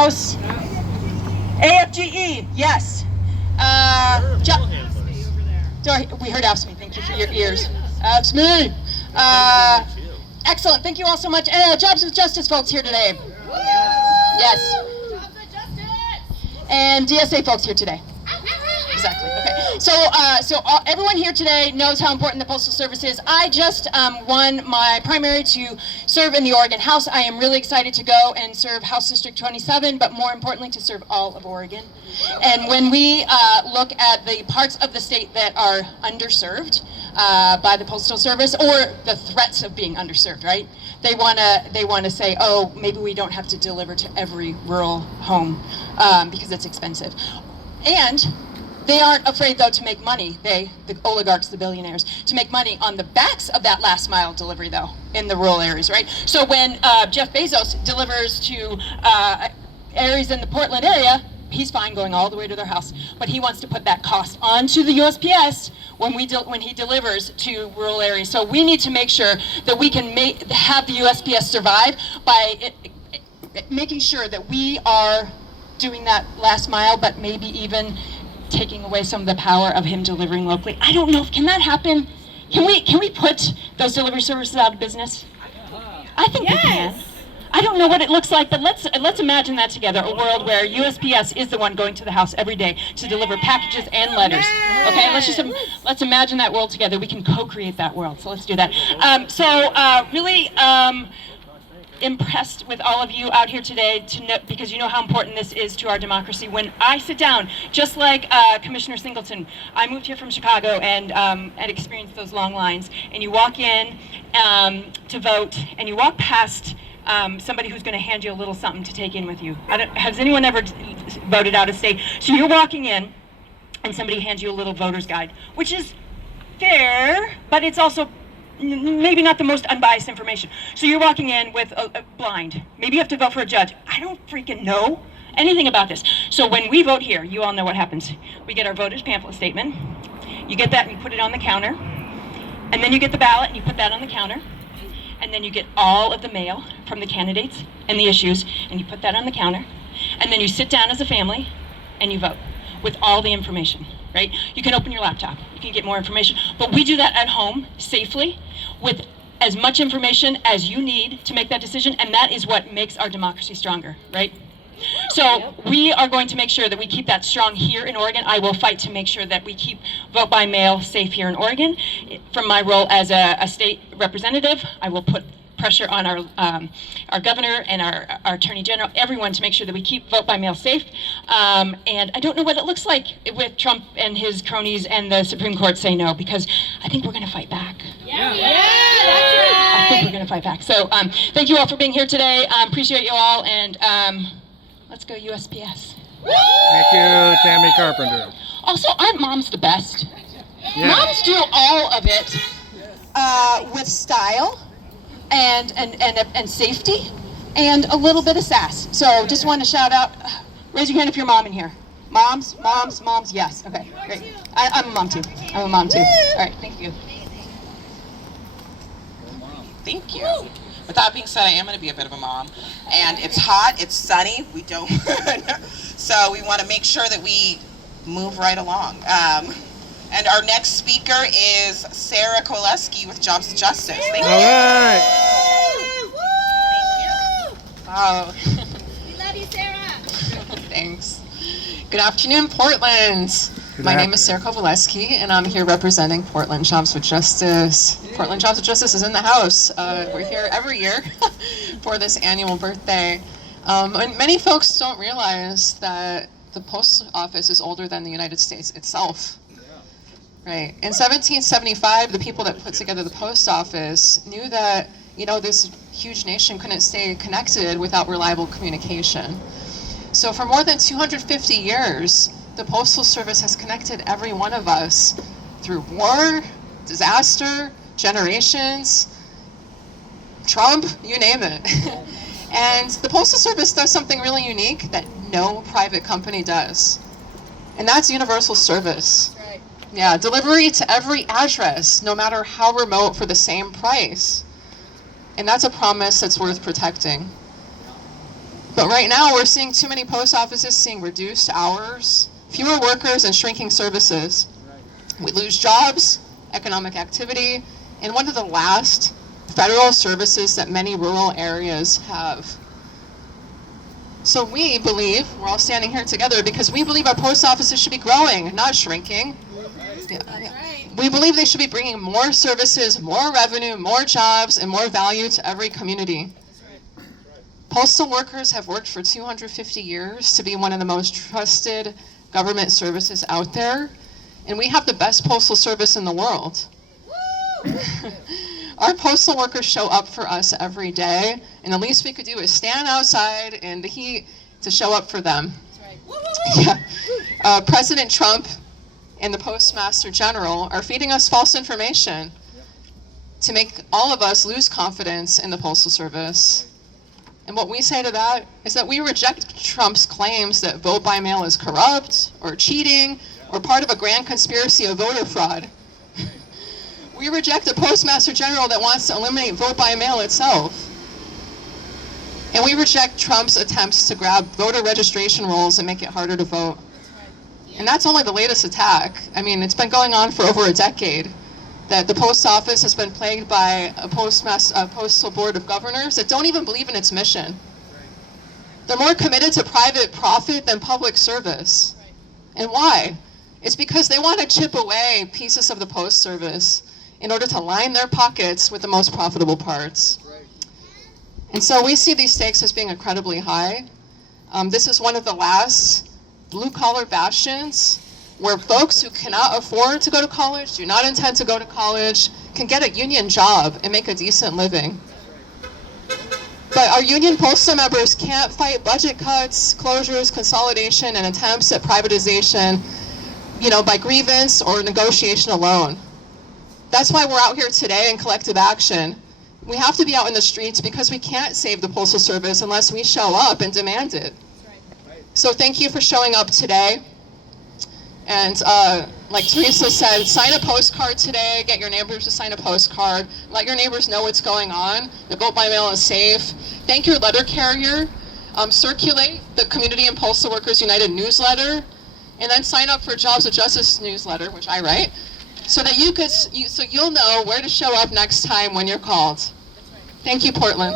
House. AFGE, yes. Sorry, we heard AFSME. Thank you for your ears. AFSME. Excellent. Thank you all so much. Jobs with Justice folks here today. Yes. And DSA folks here today. Exactly. Okay. So everyone here today knows how important the Postal Service is. I just won my primary to serve in the Oregon House. I am really excited to go and serve House District 27, but more importantly, to serve all of Oregon. And when we look at the parts of the state that are underserved by the Postal Service, or the threats of being underserved, right? They want to say, oh, maybe we don't have to deliver to every rural home because it's expensive. And they aren't afraid, though, to make money, the oligarchs, the billionaires, to make money on the backs of that last mile delivery, though, in the rural areas, right? So when Jeff Bezos delivers to areas in the Portland area, he's fine going all the way to their house, but he wants to put that cost onto the USPS when he delivers to rural areas. So we need to make sure that we can have the USPS survive by making sure that we are doing that last mile, but maybe even taking away some of the power of him delivering locally. I don't know, can that happen? Can we put those delivery services out of business? I think we can. I don't know what it looks like, but let's imagine that together, a world where USPS is the one going to the house every day to deliver packages and letters. Okay, let's imagine that world together. We can co-create that world, so let's do that. Really impressed with all of you out here today because you know how important this is to our democracy. When I sit down, just like Commissioner Singleton, I moved here from Chicago and experienced those long lines, and you walk in to vote and you walk past somebody who's going to hand you a little something to take in with you. Has anyone ever voted out of state? So you're walking in and somebody hands you a little voter's guide, which is fair, but it's also maybe not the most unbiased information. So you're walking in with a blind. Maybe you have to vote for a judge. I don't freaking know anything about this. So when we vote here, you all know what happens. We get our voters pamphlet statement. You get that and you put it on the counter. And then you get the ballot and you put that on the counter. And then you get all of the mail from the candidates and the issues and you put that on the counter. And then you sit down as a family and you vote with all the information, right? You can open your laptop, you can get more information, but we do that at home safely with as much information as you need to make that decision, and that is what makes our democracy stronger, right? So we are going to make sure that we keep that strong here in Oregon. I will fight to make sure that we keep vote by mail safe here in Oregon. From my role as a state representative, I will put pressure on our governor and our attorney general, everyone, to make sure that we keep vote by mail safe. And I don't know what it looks like with Trump and his cronies and the Supreme Court say no, because I think we're going to fight back. I think we're going to fight back. So thank you all for being here today. Appreciate you all, and let's go USPS. Thank you, Tammy Carpenter. Also, aren't moms the best? Yeah. Moms do all of it with style and safety and a little bit of sass. So just want to shout out, raise your hand if you're a mom in here. Moms, yes. Okay, great. I'm a mom too. All right, thank you. Thank you. With that being said, I am going to be a bit of a mom. And it's hot, it's sunny, we don't, so we want to make sure that we move right along. And our next speaker is Sarah Koleski with Jobs with Justice. Thank you. All right. Thank you. Wow. We love you, Sarah. Thanks. Good afternoon, Portland. My name is Sarah Koleski, and I'm here representing Portland Jobs with Justice. Portland Jobs with Justice is in the house. We're here every year for this annual birthday. And many folks don't realize that the post office is older than the United States itself. Right. In 1775, the people that put together the post office knew that, this huge nation couldn't stay connected without reliable communication. So for more than 250 years, the Postal Service has connected every one of us through war, disaster, generations, Trump, you name it. And the Postal Service does something really unique that no private company does. And that's universal service. Right. Yeah, delivery to every address, no matter how remote, for the same price. And that's a promise that's worth protecting. But right now we're seeing too many post offices seeing reduced hours, fewer workers, and shrinking services. We lose jobs, economic activity, and one of the last federal services that many rural areas have. So we believe, we're all standing here together because we believe our post offices should be growing, not shrinking. We believe they should be bringing more services, more revenue, more jobs, and more value to every community. Postal workers have worked for 250 years to be one of the most trusted government services out there, and we have the best postal service in the world. Our postal workers show up for us every day, and the least we could do is stand outside in the heat to show up for them. Yeah. President Trump and the Postmaster General are feeding us false information to make all of us lose confidence in the Postal Service. And what we say to that is that we reject Trump's claims that vote by mail is corrupt or cheating or part of a grand conspiracy of voter fraud. We reject a Postmaster General that wants to eliminate vote by mail itself. And we reject Trump's attempts to grab voter registration rolls and make it harder to vote. And that's only the latest attack. I mean, it's been going on for over a decade, that the post office has been plagued by a postal board of governors that don't even believe in its mission. They're more committed to private profit than public service. And why? It's because they want to chip away pieces of the post service in order to line their pockets with the most profitable parts. And so we see these stakes as being incredibly high. This is one of the last blue-collar bastions where folks who cannot afford to go to college, do not intend to go to college, can get a union job and make a decent living. But our union postal members can't fight budget cuts, closures, consolidation, and attempts at privatization, by grievance or negotiation alone. That's why we're out here today in collective action. We have to be out in the streets because we can't save the Postal Service unless we show up and demand it. So thank you for showing up today. And like Teresa said, sign a postcard today, get your neighbors to sign a postcard, let your neighbors know what's going on, the vote by mail is safe. Thank your letter carrier, circulate the Community and Postal Workers United newsletter, and then sign up for Jobs of Justice newsletter, which I write, so that you'll know where to show up next time when you're called. Thank you, Portland.